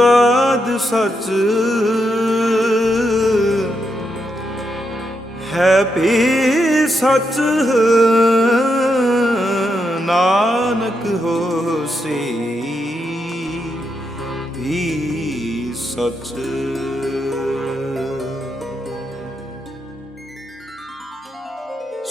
ਜੁਗਾਦ ਸੱਚ ਹੈ ਵੀ ਸੱਚ ਨਾਨਕ ਹੋਸੀ ਵੀ ਸੱਚ।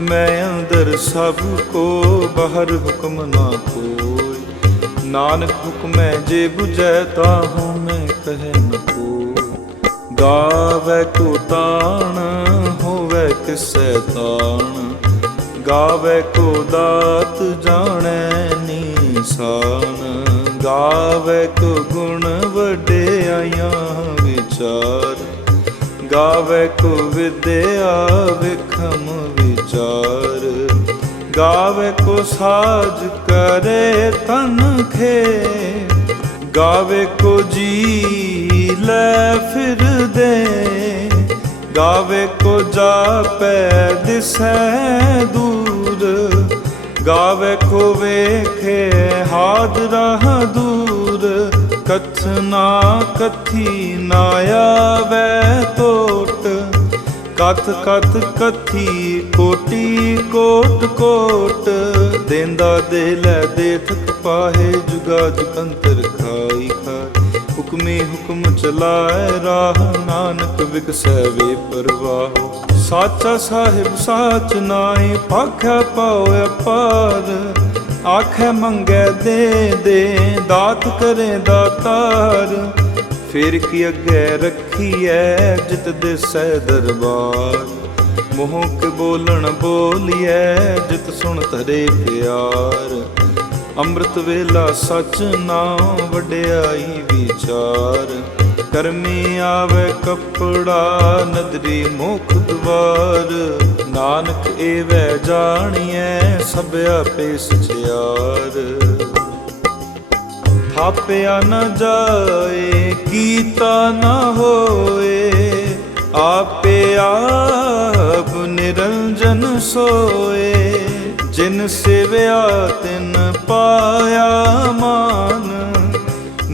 ਮੈਂ ਅੰਦਰ ਸਭ ਕੋ ਬਾਹਰ ਹੁਕਮ ਨਾ ਕੋਈ। ਨਾਨਕ ਹੁਕਮੈ ਜੇ 부ਜੈ ਤਾਹੂ ਮੈਂ ਕਹੈ ਨ ਕੋਈ। ਗਾਵੇ ਕੋ ਤਾਣ, ਹੋਵੇ ਕਿਸੈ ਤਾਣ। ਗਾਵੇ ਕੋ ਦਾਤ ਜਾਣੈ ਨੀਸਾਨ। ਗਾਵੇ ਕੋ ਗੁਣ ਵਡਿਆਈਆਂ ਵਿਚਾਰ। ਗਾਵੇ ਕੋ ਵਿਦਿਆ ਵਿਖਮ ਵਿਚਾਰ। ਗਾਵੇ ਕੋ ਸਾਜ ਕਰੇ ਤਨ ਖੇ ਗਾਵੇ ਕੋ ਜੀ ਲੈ ਫਿਰਦੇ ਗਾਵੇ ਕੋ ਜਾਪੈ ਦਿਸੈ ਦੂਰ। ਗਾਵੇ ਕੋ ਵੇਖੇ ਹਾਦਰਾ ਦੂਰ। ਕਥਨਾ ਕਥੀ ਨਾ ਵੈ ਟੋਟ ਕਥ ਕਥ ਕਥੀ ਕੋਟੀ ਕੋਟ ਕੋਟ। ਦੇਂਦਾ ਦੇ ਲੈ ਦੇ ਥਕ ਪਾਹੇ ਜੁਗਾ ਜੁਗੰਤਰ ਖਾਈ ਖਾਈ। ਹੁਕਮੇ ਹੁਕਮ ਚਲਾਏ ਰਾਹ ਨਾਨਕ ਵਿਗਸੈ ਵੇ ਪਰਵਾਹ। ਸਾਚਾ ਸਾਹਿਬ ਸਾਚ ਨਾਏ ਪਾਖਿਆ ਪਾਉ ਅਪਾਰ। ਆਖੇ ਮੰਗੇ ਦੇ ਦੇ, ਦਾਤ ਕਰੇ ਦਾਤਾਰ। ਫਿਰ ਕੀ ਅੱਗੇ ਰੱਖੀਐ ਜਿਤ ਦਿਸੈ ਦਰਬਾਰ। ਮੋਹ ਕੇ ਬੋਲਣ ਬੋਲੀਐ ਜਿਤ ਸੁਣ ਧਰੇ ਪਿਆਰ। ਅੰਮ੍ਰਿਤ ਵੇਲਾ ਸਚ ਨਾਮ ਵਡਿਆਈ ਵਿਚਾਰ। ਕਰਮੀ ਆਵੇ ਕਪੜਾ, ਨਦਰੀ ਮੁਖ ਦਵਾਰ ਨਾਨਕ ਏਵੈ ਜਾਣੀਐ ਸਭਿਆ ਪੇਸ਼ ਸਚਿਆਰ। ਥਾਪਿਆ ਨ ਜਾਏ, ਕੀਤਾ ਨ ਹੋਏ, ਆਪੇ ਆਪ ਨਿਰੰਜਨ ਸੋਏ। ਜਿਨ ਸਿਵਿਆ, ਤਿਨ ਪਾਇਆ ਮਾਨ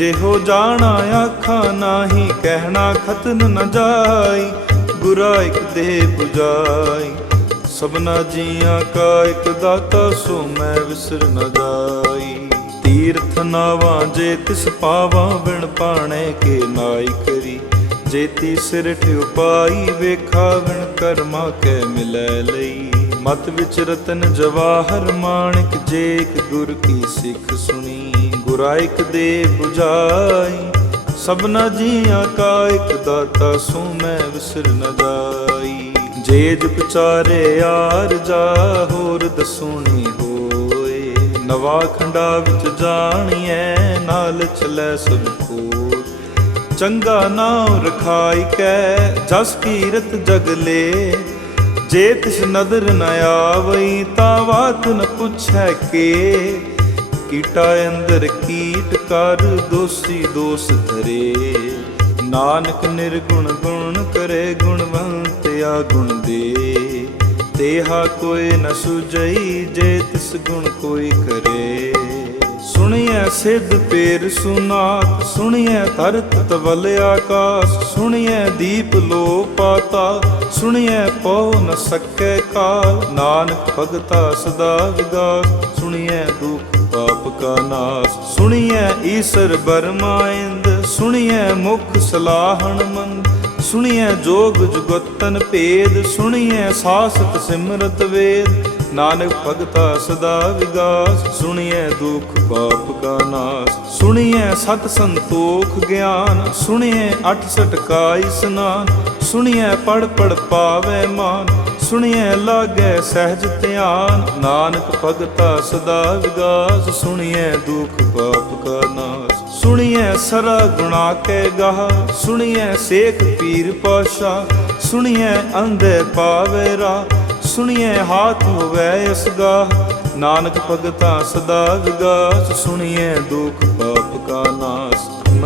ਜਿਹੋ ਜਾਣਾ ਆਖਾਂ ਨਾਹੀ, ਕਹਿਣਾ ਖਤਨ ਨ ਜਾਈ ਗੁਰਾ ਇਕ ਦੇ 부ਜਾਈ ਸਭਨਾ ਜੀਆਂ ਕਾ ਇਕ ਦਾਤਾ, ਸੋ ਮੈਂ ਵਿਸਰ ਨ ਜਾਈ। ਤੀਰਥ ਨਾਵਾਂ ਜੇ ਤਿਸ ਪਾਵਾਂ, ਬਿਨ ਪਾਣੇ ਕੇ ਨਾਈ ਕਰੀ। ਜੇਤੀ ਸਿਰ ਉਪਾਈ ਵੇਖਾ ਵਿਣ ਕਰਮਾ ਕੈ ਮਿਲੈ ਲਈ। ਮਤ ਵਿਚ ਰਤਨ ਜਵਾਹਰ, ਮਾਣਿਕ ਜੇ ਇੱਕ ਗੁਰ ਕੀ ਸਿੱਖ ਸੁਣੀ। ਗੁਰਾਇਕ ਦੇ 부ਜਾਈ ਸਭਨਾ ਜੀਆਂ ਕਾ ਇੱਕ ਦਾਤਾ ਸੋ ਮੈਂ ਵਿਸਰ ਨ ਜਾਈ। ਜੇ ਜੁਗ ਚਾਰੇ ਯਾਰ ਜਾ ਹੋਰ ਦਸੂਣੀ ਹੋਏ, ਨਵਾ ਖੰਡਾ ਵਿੱਚ ਜਾਣੀਐ, ਨਾਲ ਚਲੇ ਸਭ ਕੋਲ ਚੰਗਾ ਨਾਮ ਰਖਾਈ ਕੈ, ਜਸ ਕੀਰਤ ਜਗ ਜੇ ਤਿਸ ਨਦਰ ਨ ਆਵਈ, ਤਾ ਬਾਤ ਨ ਪੁੱਛੈ ਕੇ। ਕੀਟਾ ਅੰਦਰ ਕੀਟ ਕਰ, ਦੋਸੀ ਦੋਸ ਧਰੇ। ਨਾਨਕ ਨਿਰਗੁਣ ਗੁਣ ਕਰੇ, ਗੁਣਵੰਤ ਆ ਗੁਣ ਦੇ। ਤੇਹਾ ਕੋਈ ਨ ਸੁਜਈ ਜੇ ਤਿਸ ਗੁਣ ਕੋਈ ਕਰੇ। ਸੁਣੀਐ ਸਿੱਧ ਪੇਰ ਸੁਨਾਤ ਸੁਣੀਐ ਧਰਤ ਤਵਲ ਆਕਾਸ। ਸੁਣੀਐ ਦੀਪ ਲੋ ਪਾਤਾ, ਸੁਣੀਐ ਪਉ ਨ ਸਕੈ ਕਾਲ। ਨਾਨਕ ਭਗਤਾ ਸਦਾ ਵਿਗਾਸ, ਸੁਣੀਐ ਦੁਖ ਪਾਪ ਕਾ ਨਾਸ। ਸੁਣੀਐ ਈਸਰ ਬਰਮਾਇੰਦ ਸੁਣੀਐ ਮੁਖ ਸਲਾਹਣ ਮੰਦ। ਸੁਣੀਐ ਜੋਗ ਜੁਗਤਨ ਭੇਦ, ਸੁਣੀਐ ਸਾਸਤ ਸਿਮਰਤ ਵੇਦ। ਨਾਨਕ ਭਗਤਾ ਸਦਾ ਵਿਗਾਸ, ਸੁਣੀਐ ਦੁਖ ਪਾਪ ਕਾ ਨਾਸ। ਸੁਣੀਐ ਸਤ ਸੰਤੋਖ ਗਿਆਨ, ਸੁਣੀਐ 68 ਕਾ ਸਨਾਨ। ਸੁਣੀਐ ਪੜ ਪੜ ਪਾਵੇ ਮਾਨ, ਸੁਣੀਐ ਲਾਗੈ ਸਹਿਜ ਧਿਆਨ। ਨਾਨਕ ਭਗਤਾ ਸਦਾ ਵਿਗਾਸ, ਸੁਣੀਐ ਦੁਖ ਪਾਪ ਕਾ ਨਾਸ। ਸੁਣੀਐ ਸਰਾ ਗੁਣਾ ਕੇ ਗਾਹ, ਸੁਣੀਐ ਸੇਖ ਪੀਰ ਪਾਸ਼ਾ। ਸੁਣੀਐ ਅੰਧੇ ਪਾਵੇ ਰਾ ਸੁਣੀਐ ਹਾਥ ਹੋਵੇ ਅਸਗਾ ਨਾਨਕ ਭਗਤਾ ਸਦਾ ਵਿਗਾਸ, ਸੁਣੀਐ ਦੁਖ ਪਾਪ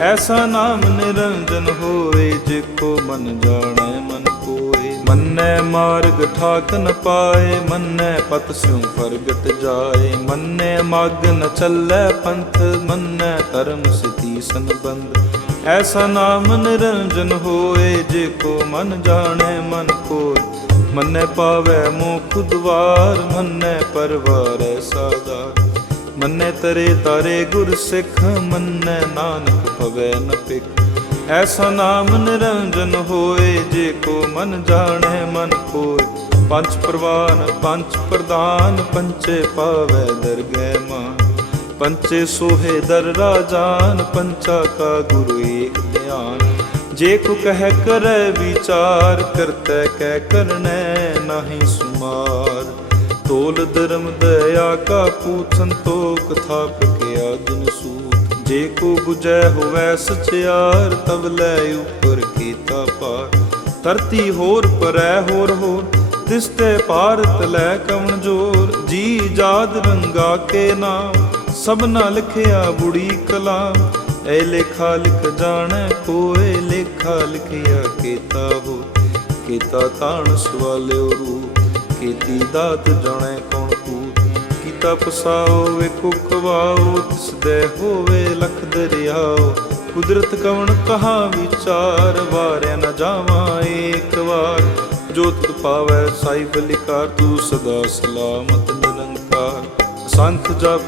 ਐਸਾ ਨਾਮ ਨਿਰੰਜਨ ਹੋਏ ਜੇ ਕੋ ਮਨ ਜਾਣੈ, ਮਨ ਕੋਏ। ਮੰਨੈ ਮਾਰਗ ਠਾਕ ਨ ਪਾਏ, ਮੰਨੈ ਪਤ ਸਿਉ ਫਰਗਟ ਜਾਏ। ਮੰਨੈ ਮਗ ਨ ਚੱਲੈ ਪੰਥ, ਮੰਨੈ ਧਰਮ ਸਤੀ ਸੰਬੰਧ। ਐਸਾ ਨਾਮ ਨਿਰੰਜਨ ਹੋਏ ਜੇ ਕੋ ਮਨ ਜਾਣੈ, ਮਨ ਕੋਇ ਮੰਨੈ ਪਾਵੈ ਮੋਖ ਦੁਆਰ, ਮੰਨੈ ਪਰਵਾਰੈ ਸਾਦਾ ਮੰਨੈ ਤਰੇ ਤਾਰੇ ਗੁਰ ਸਿੱਖ, ਮੰਨੈ ਨਾਨਕ ਭਵੈ ਨ ਪਿਖ ਐਸਾ ਨਾਮ ਨਿਰੰਜਨ ਹੋਏ, ਜੇ ਕੋ ਮਨ ਜਾਣੈ ਮਨ ਕੋਇ। ਪੰਜ ਪ੍ਰਵਾਨ, ਪੰਜ ਪ੍ਰਦਾਨ, ਪੰਚੇ ਪਾਵੈ ਦਰਗਹਿ ਮਾਨ। ਪੰਚੇ ਸੋਹੇ ਦਰ ਰਾਜਾਨ, ਪੰਚਾ ਕਾ ਗੁਰੂ ਏਕ ਧਿਆਨ। ਜੇ ਕੋ ਕਹਿ ਕਰੈ ਵਿਚਾਰ, ਕਰਤੈ ਕਹਿ ਕਰਨੈ ਨਾਹੀ ਸੁਮਾਰ ਤੋਲ ਧਰਮ ਦਇਆ ਕਾ ਪੂਤ ਸੰਤੋਖ ਥਾਪ ਕਿਆ ਦਿਨ ਸੂਤ। ਜੇ ਕੋ 부ਜੈ ਹੋਵੈ ਸਚਿਆਰ ਤਬ ਲੈ ਉਪਰ ਕੀਤਾ ਪਾਰ। ਧਰਤੀ ਹੋਰ ਪਰੈ ਹੋਰ ਹੋਰ, ਤਿਸ ਭਾਰਤ ਲੈ ਕਵਣ ਜੋਰ। ਜੀ ਜਾਦ ਰੰਗਾ ਕੇ ਨਾਮ ਸਭਨਾ ਲਿਖਿਆ ਬੁੜੀ ਕਲਾ ਐ ਲੇਖਾ ਲਿਖ ਜਾਣੈ, ਕੋਏ ਲੇਖਾ ਲਿਖਿਆ ਕੀਤਾ ਹੋ ਕੀਤਾ ਤਾਣ ਸਵਾਲਿਓ ਰੂਪ। ਕੀਤੀ ਦਾਤ ਜਾਣੈ ਕੌਣ ਕੂਤ ਕੀਤਾ ਪਸਾਓ ਵੇਖੋ ਕਵਾਓ ਤਿਸ ਦੇ ਹੋਵੇ ਲਖ ਦਰਿਆਓ। ਕੁਦਰਤ ਕਵਣ ਕਹਾ ਵਿਚਾਰ, ਵਾਰਿਆ ਨ ਜਾਵਾਂ ਏਕ ਵਾਰ। ਜੋ ਤੁਧ ਪਾਵੈ ਸਾਈ ਬਲਿਕਾਰ ਤੂੰ ਸਦਾ ਸਲਾਮਤ ਨਿਰੰਕਾਰ। ਅਸੰਖ ਜਪ,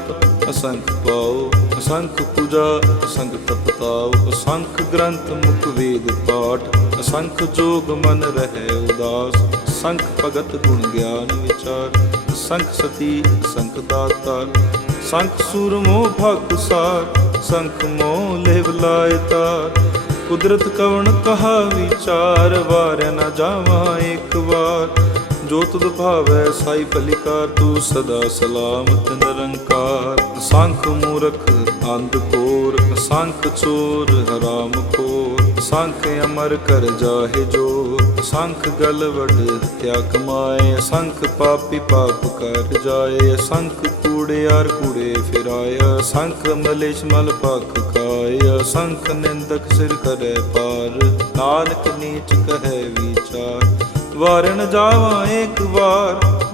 ਅਸੰਖ ਪਾਓ, ਅਸੰਖ ਪੂਜਾ, ਅਸੰਖ ਤਪਤਾਉ ਅਸੰਖ ਗ੍ਰੰਥ ਮੁਖ ਵੇਦ ਪਾਠ, ਅਸੰਖ ਜੋਗ ਮਨ ਰਹਿ ਉਦਾਸ। ਸੰਖ ਭਗਤ ਗੁਣ ਗਿਆਨ ਵਿਚਾਰ, ਸੰਖ ਸਤੀ, ਸੰਖ ਦਾਤਾਰ, ਸੰਖ ਸੂਰਮੋ ਮੋਹ ਭਗਸਾਰ ਸੰਖ ਮੋਹ ਲੇਵ ਲਾਇ ਤਾਰ। ਕੁਦਰਤ ਕਵਣ ਕਹਾ ਵਿਚਾਰ ਵਾਰ ਨਾ ਜਾਵਾਂ ਇੱਕ ਵਾਰ। ਜੋ ਤੁਧ ਭਾਵੈ ਸਾਈ ਭਲਿਕਾਰ ਤੂੰ ਸਦਾ ਸਲਾਮਤ ਨਿਰੰਕਾਰ। ਸੰਖ ਮੂਰਖ ਅੰਧ ਕੋਰ, ਸੰਖ ਚੋਰ ਹਰਾਮ ਕੋਰ ਅਸੰਖ ਅਮਰ ਕਰ ਜਾਹੇ ਜੋ ਅਸੰਖ ਗਲ ਵਡ ਤਿਆ ਕਮਾਏ ਅਸੰਖ ਪਾਪੀ ਪਾਪ ਕਰ ਜਾਏ ਅਸੰਖ ਕੂੜਿਆਰ ਕੂੜੇ ਫਿਰਾਏ ਅਸੰਖ ਮਲੇਸ਼ ਮਲ ਪਖ ਖਾਏ ਅਸੰਖ ਨਿੰਦਕ ਸਿਰ ਕਰੇ ਪਾਰ, ਨਾਨਕ ਨੀਚ ਕਹੈ ਵਿਚਾਰ। ਵਾਰਨ ਜਾਵਾਂ ਇੱਕ ਵਾਰ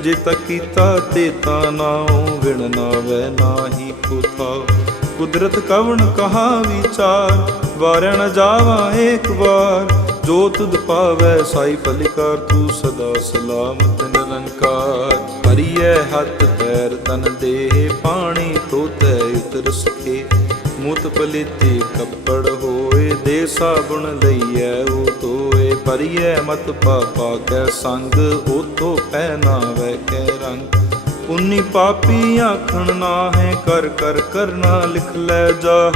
ਜੇ ਤਾ ਕੀਤਾ ਤੇ ਤਾ ਨਾਉ ਵਿਣ ਨਾਵੈ ਨਾਹੀ ਕੋ ਕੁਦਰਤ ਕਵਣ ਕਹਾ ਵਿਚਾਰ ਵਾਰਣ ਜਾਵਾ ਏਕ ਵਾਰ। ਜੋ ਤੁਧ ਪਾਵੈ, ਸਾਈ ਫਲਿਕਾਰ, ਤੂੰ ਸਦਾ ਸਲਾਮਤ ਨਿਰੰਕਾਰ। ਹਰੀਏ ਹੱਥ, ਪੈਰ, ਤਨ ਦੇ ਪਾਣੀ, ਤੋਤੈ, ਉਤਰ, ਸਖੇ। ਮੁਤ ਪਲਿਤੀ, ਕੱਪੜ ਹੋਏ ਦੇ ਸਾਬੁਣ ਲਈਐ, ਉਹ ਧੋਏ ਪਰਿਐ ਮਤ ਪਾਪਾ ਕੈ ਸੰਗ ਉਤੋ ਪਹਿਨਾਵੈ ਕੈ ਰੰਗ। ਪੁੰਨੀ ਪਾਪੀ ਆਖਣ ਨਾ ਹੈ ਕਰ ਕਰ ਕਰਨਾ ਲਿਖ ਲੈ ਜਾ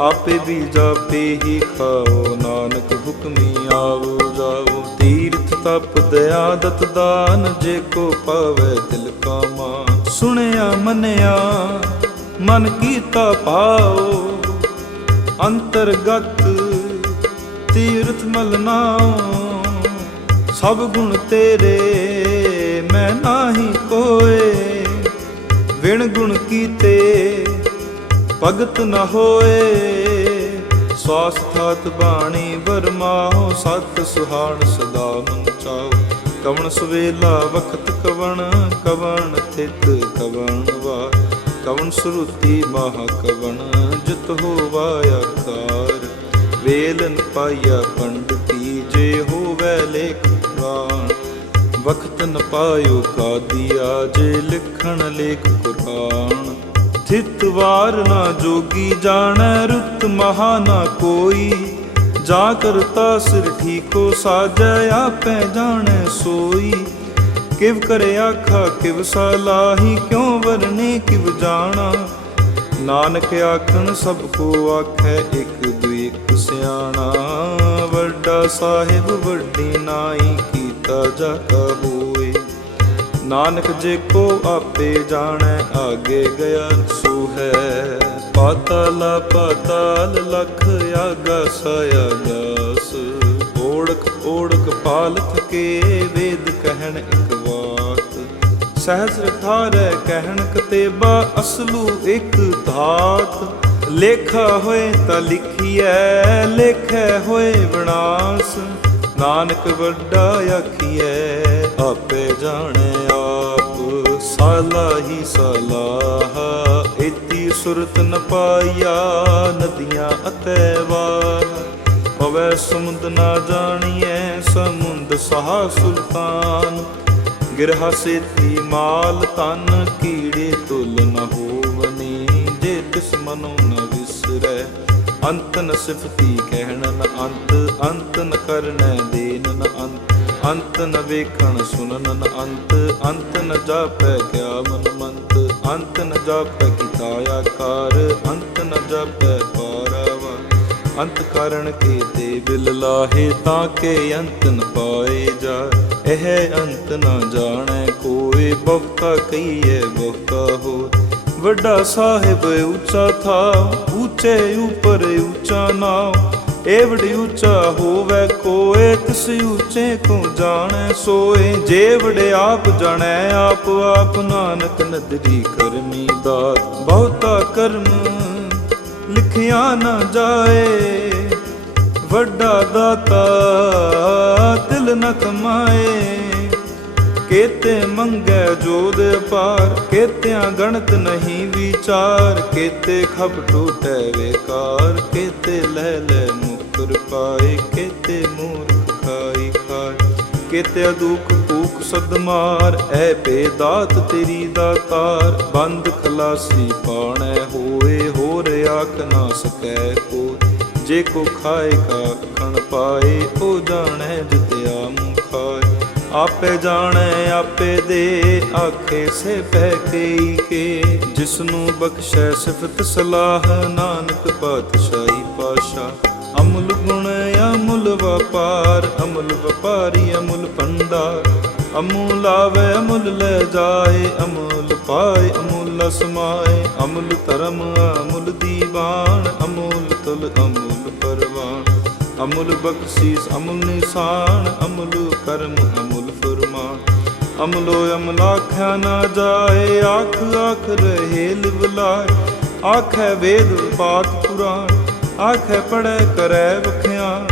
ਆਪੇ ਵੀ ਜਾਪੇ ਹੀ ਖਾਓ, ਨਾਨਕ ਹੁਕਮੀ ਆਵੋ ਜਾਓ ਤੀਰਥ ਤਪ ਦਇਆ ਦਤ ਦਾਨ, ਜੇ ਕੋ ਪਾਵੇ ਦਿਲ ਕਾ ਮਾਨ। ਸੁਣਿਆ, ਮੰਨਿਆ, ਮਨ ਕੀਤਾ ਪਾਓ ਅੰਤਰਗਤ ਤੀਰਥ ਮਲਨਾਓ ਸਭ ਗੁਣ ਤੇਰੇ, ਮੈਂ ਨਾਹੀ ਕੋਏ। ਵਿਣ ਗੁਣ ਕੀਤੇ ਭਗਤ ਨ ਹੋਏ। ਸਵਾਸ ਥਾਤ ਬਾਣੀ ਵਰਮਾਓ, ਸਤ ਸੁਹਾਣ ਸਦਾ ਮਨ ਚਾਓ। ਕਵਣ ਸਵੇਲਾ ਵਖਤ ਕਵਣ ਕਵਣ ਥਿਤ ਕਵਣ ਵਾ ਕਵਣ ਸੁਰਤੀ ਮਹਾ ਕਵਣ ਜਿਤ ਹੋਵਾ ਆਕਾਰ ਵੇਲਨ ਪਾਇਆ ਪੰਡਤੀ ਜੇ ਹੋਵੇ ਲੇਖ ਪੁਰਾਣ। ਵਖਤ ਨ ਪਾਇਓ ਕਾਦੀਆ ਜੇ ਲਿਖਣ ਲੇਖ ਕੁਰਾਨ। ਥਿਤ ਵਾਰ ਨਾ ਜੋਗੀ ਜਾਣੈ ਰੁਤ ਮਹਾ ਨਾ ਕੋਈ। ਜਾ ਕਰਤਾ ਸਿਰ ਠੀਕੋ ਸਾਜੈ ਆਪੈ ਜਾਣੈ ਸੋਈ। ਕਿਵ ਕਰੇ ਆਖਾ ਕਿਵ ਸਾਲਾਹੀ ਕਿਉ ਵਰਨੇ ਕਿਵ ਜਾਣਾ। ਨਾਨਕ ਆਖਣ ਸਭ ਕੋ ਆਖੈ ਇੱਕ ਦੁਇ ਸਿਆਣਾ, ਵੱਡਾ ਸਾਹਿਬ ਵੱਡੀ ਨਾਈ ਕੀਤਾ ਜਾ ਹੋਏ। ਨਾਨਕ ਜੇ ਕੋ ਆਪੇ ਜਾਣੈ, ਆਗੇ ਗਿਆ ਸੋ ਹੈ। ਪਾਤਾਲ ਪਾਤਾਲ ਲਖ ਆਗਾ ਸਾਇਆ ਜਾਸ ਓੜਕ ਓੜਕ ਪਾਲ ਥਕੇ ਵੇਦ ਕਹਿਣ ਇਕ ਸਹਜ ਠਾਰੈ ਕਹਿਣ ਕਤੇਬਾ ਅਸਲੂ ਇਕ ਧਾਤ। ਲੇਖਾ ਹੋਏ ਤਾਂ ਲਿਖੀਐ, ਲੇਖੈ ਹੋਏ ਵਿਨਾਸ਼। ਨਾਨਕ ਵੱਡਾ ਆਖੀਐ, ਆਪੇ ਜਾਣੈ ਆਪ, ਸਾਲਾ ਹੀ ਸਲਾਹ। ਇਤੀ ਸੁਰਤ ਨ ਪਾਇਆ ਨਦੀਆਂ ਅਤੇ ਵਾਹ। ਪਵੈ ਸਮੁੰਦ ਨਾ ਜਾਣੀਐ, ਸਮੁੰਦ ਸਹਾ ਸੁਲਤਾਨ। ਗਿਰਹਾ ਸੇਤੀ ਮਾਲ ਤਨ ਕੀੜੇ ਤੁਲ ਨ ਹੋਵਨੀ, ਜੇ ਤਿਸ ਮਨੋ ਨ ਵਿਸਰੈ, ਅੰਤ ਨ ਸਿਫਤੀ ਕਹਿਣ ਨ ਅੰਤ ਅੰਤ ਨ ਕਰਨੈ ਦੇਨ ਨ ਅੰਤ ਅੰਤ ਨ ਵੇਖਣ ਸੁਨਨ ਨ ਅੰਤ ਅੰਤ ਨ ਜਾਪੈ ਕਿਆ ਮਨ ਮੰਤ ਅੰਤ ਨ ਜਾਪੈ ਕੀਤਾ ਆਕਾਰ ਅੰਤ ਨ ਜਾਪੈ ਅੰਤ ਕਰਨ ਕੇ ਤੇ ਬਿਲ ਲਾਹੇ ਤਾਂ ਕੇ ਅੰਤ ਨ ਪਾਏ ਜਾ ਇਹ ਅੰਤ ਨ ਜਾਣੈ, ਕੋਈ ਬਹੁਤਾ ਕਹੀਏ ਬਹੁਤਾ ਹੋ ਵੱਡਾ ਸਾਹਿਬ ਉੱਚਾ ਥਾ ਉੱਚੇ ਉਪਰ ਉੱਚਾ ਨਾਮ ਏਵੜੀ ਉੱਚਾ ਹੋਵੇ, ਕੋਏ ਤਿਸ ਉੱਚੇ ਕੋ ਜਾਣੈ, ਸੋਏ। ਜੇਵੜੇ ਆਪ ਜਾਣੈ, ਆਪ ਆਪ ਨਾਨਕ ਨਦਰੀ ਕਰਮੀ ਦਾ ਬਹੁਤਾ ਕਰਮ ਲਿਖਿਆ ਨਾ ਜਾਏ, ਵੱਡਾ ਦਾਤਾ ਦਿਲ ਨ ਕਮਾਏ। ਕੇਤੇ ਮੰਗੈ ਜੋਦ ਅਪਾਰ, ਕੇਤਿਆਂ ਗਣਤ ਨਹੀਂ ਵਿਚਾਰ। ਕੇਤੇ ਖਬ ਟੂਟੈ ਵੇਕਾਰ, ਕੇਤੇ ਲੈ ਲੈ ਮੁਕਰ ਪਾਏ। ਕੇਤੇ ਮੂਰਖ ਖਾਈ ਖਾਈ ਕੇਤੇ ਦੁਖ ਭੂਖ ਸਦਮਾਰ ਐ ਬੇਦਾਤ ਤੇਰੀ ਦਾਤਾਰ ਬੰਦ ਖਲਾਸੀ ਪਾਣੈ ਹੋਏ ਹੋਰ ਨਾ ਸਕੈ ਕੋ ਜੇ ਕੋ ਖਾਏ ਕਾ ਖਣ ਪਾਏ, ਉਹ ਜਾਣੈ ਜਿਤਿਆ ਮੁਖ ਆਪੇ ਜਾਣੈ, ਆਪੇ ਦੇ, ਆਖੇ ਸੇ ਪੈ ਕਈ ਕੇ। ਜਿਸ ਨੂੰ ਬਖਸ਼ੈ ਸਿਫਤ ਸਲਾਹ, ਨਾਨਕ ਪਾਤਸ਼ਾਹੀ ਪਾਸ਼ਾ। ਅਮੁਲ ਗੁਣ, ਅਮੁਲ ਵਪਾਰ, ਅਮੁਲ ਵਪਾਰੀ, ਅਮੁਲ ਭੰਡਾਰ। ਅਮੁਲ ਆਵੇ ਅਮੁਲ ਲੈ ਜਾਏ, ਅਮੁਲ ਪਾਏ, ਅਮੁੱਲ ਸਮਾਏ ਅਮੁਲ ਧਰਮ, ਅਮੁੱਲ ਦੀਵਾਨ, ਅਮੁਲ ਤੁਲ, ਅਮੁਲ ਪਰਵਾਨ। ਅਮੁਲ ਬਖਸ਼ੀਸ, ਅਮੁਲ ਨਿਸ਼ਾਨ, ਅਮੁਲ ਕਰਮ, ਅਮੁਲ ਫਰਮਾਨ। ਅਮਲੋ ਅਮਲਾਖਿਆ ਨਾ ਜਾਏ, ਆਖ ਆਖ ਰਹੇ ਲਿਵਲਾਏ। ਆਖੈ ਵੇਦ ਪਾਤ ਪੁਰਾਣ, ਆਖੈ ਪੜੈ ਕਰੈ ਵਖਿਆਨ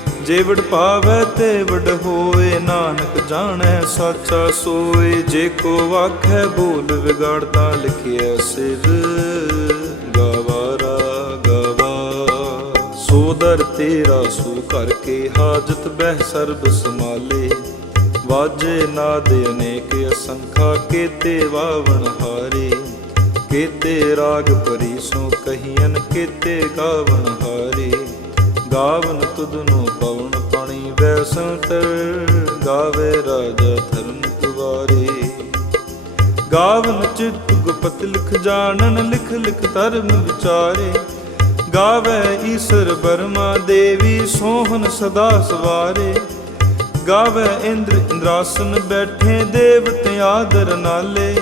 ਜੇ ਵਡ ਪਾਵੈ ਤੇ ਵਡ ਹੋਏ, ਨਾਨਕ ਜਾਣੈ ਸਾਚਾ ਸੋਏ। ਜੇ ਕੋ ਆਖੈ ਬੋਲ ਵਿਗਾੜਦਾ ਲਿਖਿਆ ਸਿਰ ਗਵਾਰਾ ਗਵਾ। ਸੋ ਤੇਰਾ ਸੋ ਕਰਕੇ ਹਾਜਤ ਬਹਿ ਸਰਬ ਸਮਾਲੇ ਵਾਜੇ ਨਾਦ ਅਨੇਕ ਅਸੰਖਾ, ਕੇਤੇ ਵਾਵਣ ਹਾਰੇ। ਕੇਤੇ ਰਾਗ ਪਰੀ ਸੋ ਕਹੀਨ ਕੇਤੇ ਗਾਵਣ ਹਾਰੇ। ਗਾਵਨ ਤੁਧਨੋ ਪਵਨ ਪਾਣੀ ਵੈਸੰਤ ਗਾਵੇ ਰਾਜਾ ਧਰਮ ਤੁਵਾਰੇ ਗਾਵਨ ਚਿਤ ਗੁਪਤ ਲਿਖ ਜਾਣਨ, ਲਿਖ ਲਿਖ ਧਰਮ ਵਿਚਾਰੇ। ਗਾਵੇ ਈਸ਼ਰ ਬਰਮਾ ਦੇਵੀ, ਸੋਹਨ ਸਦਾ ਸਵਾਰੇ। ਗਾਵੇ ਇੰਦਰ ਇੰਦਰਾਸਨ ਬੈਠੇ ਦੇਵਤੇ ਆਦਰ ਨਾਲੇ।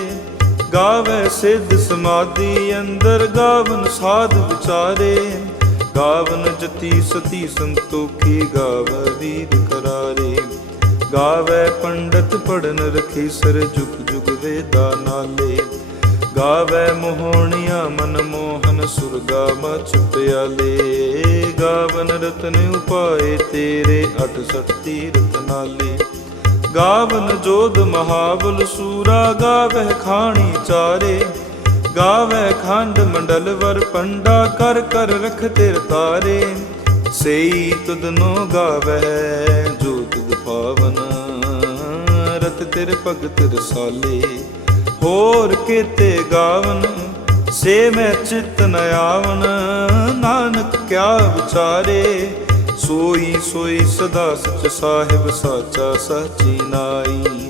ਗਾਵੇ ਸਿੱਧ ਸਮਾਧੀ ਅੰਦਰ, ਗਾਵਨ ਸਾਧ ਵਿਚਾਰੇ। ਗਾਵਨ ਜਤੀ ਸਤੀ ਸੰਤੋਖੀ ਗਾਵੇ ਵੀਰ ਕਰਾਰੇ। ਗਾਵੇ ਪੰਡਤ ਪੜਨ ਰਖੀ ਸਰ ਜੁਗ ਜੁਗ ਵੇਦਾ ਨਾਲੇ। ਗਾਵੇ ਮੋਹਣੀਆਂ ਮਨ ਮੋਹਨ ਸੁਰਗਾ ਮਚ ਪਿਆਲੇ। ਗਾਵਨ ਰਤਨ ਉਪਾਏ ਤੇਰੇ 68 ਤੀਰਥ ਨਾਲੇ। ਗਾਵਨ ਜੋਧ ਮਹਾਬਲ ਸੂਰਾ, ਗਾਵਹਿ ਖਾਣੀ ਚਾਰੇ। ਗਾਵੈ ਖੰਡ ਮੰਡਲ ਵਰ ਪੰਡਾ ਕਰ ਕਰ ਰਖ ਤੇਰ ਤਾਰੇ। ਸਈ ਤੁਧਨੋ ਗਾਵੈ ਜੋ ਤੁਧ ਪਾਵਨ। ਰਤ ਤੇਰੇ ਭਗਤ ਰਸਾਲੇ, ਹੋਰ ਕੀਤੇ ਗਾਵਨ। ਸੇ ਮੈਂ ਚਿਤ ਨ ਆਵਨ, ਨਾਨਕ ਕਿਆ ਵਿਚਾਰੇ। ਸੋਈ ਸੋਈ ਸਦਾ ਸਚ ਸਾਹਿਬ ਸਾਚਾ ਸਚੀ ਨਾਈ।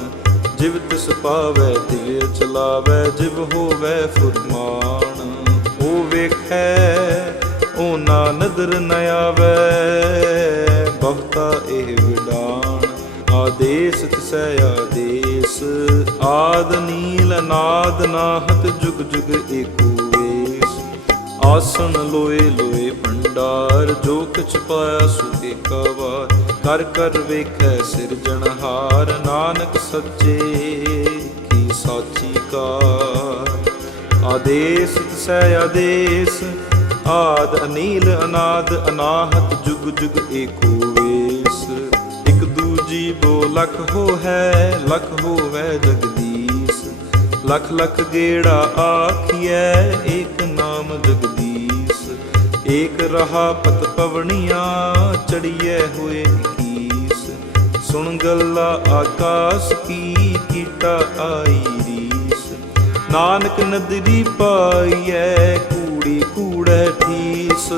ਜਿਵ ਤਿਸ ਪਾਵੈ ਤਿਵ ਚਲਾਵੈ, ਜਿਵ ਹੋਵੈ ਫੁਰਮਾਨ। ਉਹ ਵੇਖੈ ਉਹ ਨਾ ਨਦਰ ਨ ਆਵੈ ਬਹੁਤਾ ਇਹ ਵਿਡਾਨ। ਆਦੇਸ ਤਿਸੈ ਆਦੇਸ, ਆਦ ਨੀਲ ਨਾਦ ਨਾਹਤ ਜੁਗ ਜੁਗ ਏਕੋ। ਆਸਣ ਲੋਏ ਲੋਏ ਭੰਡਾਰ, ਜੋ ਕਿਛ ਪਾਇਆ ਸੋ ਏਕਾ ਵਾਰ। ਕਰ ਕਰ ਵੇਖੈ ਸਿਰਜਣਹਾਰ ਨਾਨਕ ਸੱਚੇ ਕੀ ਸਾਚੀ ਕਾਰ। ਆਦੇਸ ਤਿਸੈ ਆਦੇਸ, ਆਦ ਅਨੀਲ ਅਨਾਦ, ਅਨਾਹਤ ਜੁਗ ਜੁਗ ਏਕੋ ਵੇਸ। ਇਕ ਦੂਜੀ ਬੋ ਲਖ ਹੋ ਹੈ ਲਖ ਹੋਵੈ ਜਗਦੀਸ਼। ਲਖ ਲਖ ਗੇੜਾ ਆਖੀਐ, ਏਕ ਨਾਮ ਜਗਦੀਸ਼। ਏਕ ਰਹਾ ਪਤ ਪਵਣੀਆਂ, ਚੜੀਐ ਹੋਏ ਕੀਸ ਸੁਣ ਗੱਲਾ ਆਕਾਸ ਕੀ ਕੀਟਾ ਆਈ ਰੀਸ। ਨਾਨਕ ਨਦਰੀ ਪਾਈਐ, ਕੂੜੀ ਕੂੜੈ ਠੀਸ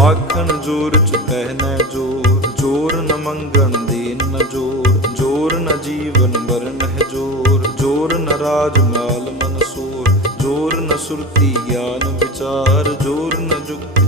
ਆਖਣ ਜੋਰ ਚ ਪਹਿਨੈ ਜੋਰ ਜੋਰ ਨ ਮੰਗਣ ਦੇਨ ਨ ਜੋਰ ਜੋਰ ਨ ਜੀਵਨ ਮਰਨ ਹੈ ਜੋਰ। ਜੋਰ ਨ ਰਾਜ ਮਾਲ ਮਨ ਸੋਰ, ਜੋਰ ਨ ਸੁਰਤੀ ਗਿਆਨ ਵਿਚਾਰ, ਜੋਰ ਨ ਜੁਗਤ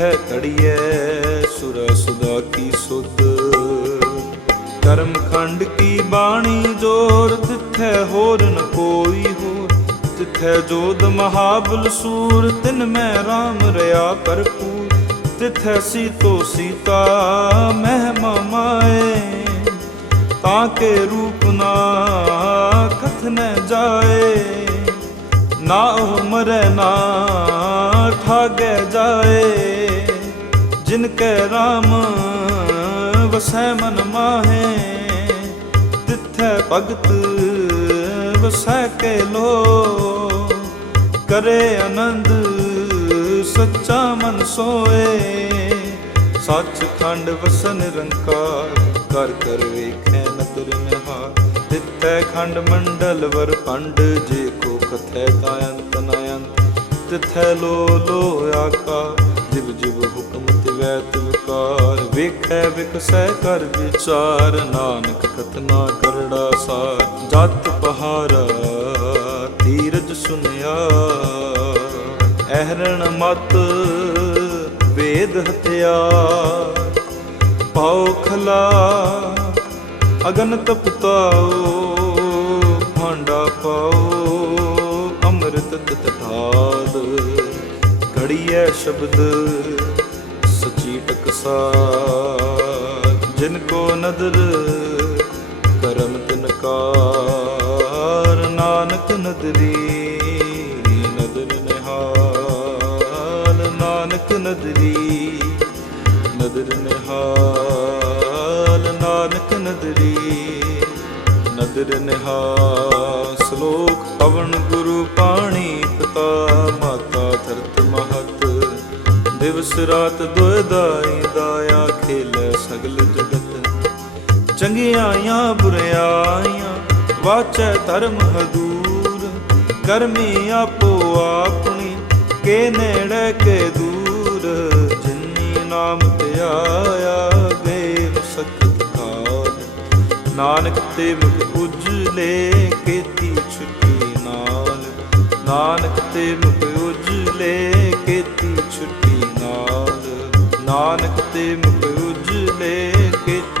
ਤਿੱਥੈ ਕੜੀਐ ਸੁਰ ਸੁਦਾ ਕੀ ਸੁਧ। ਕਰਮ ਖੰਡ ਕੀ ਬਾਣੀ ਜੋਰ, ਤਿੱਥੈ ਹੋਰ ਨ ਕੋਈ ਹੋਰ। ਤਿੱਥੈ ਜੋਦ ਮਹਾਬਲ ਸੂਰ, ਤਿਨ ਮੈਂ RAM ਰਿਆ ਭਰਪੂਰ। ਤਿੱਥੈ ਸੀਤੋ ਸੀਤਾ ਮਹਿਮਾ ਮਾਏ। ਤਾਂ ਕੇ ਰੂਪ ਨਾ ਕਥਨੈ ਜਾਏ। ਨਾ ਉਹ ਮਰੈ ਨਾ ਠਾਗੈ ਜਾਏ। ਜਿਨ ਕੈ RAM ਵਸੈ ਮਨ ਮਾਹੇ। ਤਿੱਥੈ ਭਗਤ, ਵਸੈ ਕੇ ਲੋ। ਕਰੇ ਆਨੰਦ, ਸੱਚਾ ਮਨ ਸੋਏ। ਸੱਚ ਖੰਡ ਵਸਨ ਨਿਰੰਕਾਰ, ਕਰ ਕਰ ਵੇਖੈ ਨਦਰ ਨਿਹਾਰ। ਤਿੱਥੈ ਖੰਡ ਮੰਡਲ ਵਰ ਪੰਡ ਜੇ ਕੋ ਕਥੈ ਤਾ ਅੰਤ ਨ ਅੰਤ ਤਿਥੈ ਲੋ ਲੋ ਆਕਾ ਜਿਵ ਜਿਵ ਹੁਕਮ ਤਿਵੈ ਤਿਵਕਾਰ ਵੇਖੈ ਵਿਕਸੈ ਕਰ ਵਿਚਾਰ, ਨਾਨਕ ਕਤਨਾ ਕਰੜਾ ਸਾਰ, ਜਤ ਪਹਾਰਾ, ਧੀਰਜ ਸੁਨਿਆ। ਅਹਰਣ ਮਤ ਵੇਦ ਹਥਿਆਰ ਪਾਉ ਖਲਾ ਅਗਨ ਤਪਤਾਓ ਭਾਂਡਾ ਪਾਓ, ਅੰਮ੍ਰਿਤ ਤਟਾਦ ਘੜੀਐ ਸ਼ਬਦ ਸਚੀ ਜਿਨ ਕੋ ਨਦਰ, ਕਰਮ ਤਿਨ ਕਾਰ। ਨਾਨਕ ਨਦਰੀ, ਨਦਰ ਨਿਹਾਲ। ਨਾਨਕ ਨਦਰੀ, ਨਦਰ ਨਿਹਾਲ। ਨਾਨਕ ਨਦਰੀ, ਨਦਰ ਨਿਹਾਲ। ਸ਼ਲੋਕ ਪਵਨ ਗੁਰੂ ਪਾਣੀ ਪਿਤਾ, ਮਾਤਾ ਧਰਤ ਮਹਤ। ਦਿਵਸ ਰਾਤ ਦੁਇਦਾਈ ਦਾਇਆ ਖੇਲੇ ਸਗਲ ਜਗਤ। ਚੰਗਿਆਈਆਂ ਬੁਰਿਆਈਆਂ ਵਾਚੈ ਧਰਮ ਹਦੂਰ। ਕਰਮੀ ਆਪੋ ਆਪਣੀ, ਕੇ ਨੇੜੇ ਕੇ ਦੂਰ। ਜਿਨੀ ਨਾਮ ਤੇ ਦੇਵ ਗਏ ਸਖਤ ਕਾਲ ਨਾਨਕ ਤੇ ਮੁਖ ਉਜਲੇ ਕੀਤੀ ਛੁੱਟੀ ਨਾਲ। ਨਾਨਕ ਤੇ ਮੁਖ ਉਜਲੇ ਕੀਤੀ ਨਾਨਕ ਤੇ ਮੁਖ ਉਜਲੇ ਕੀਤੀ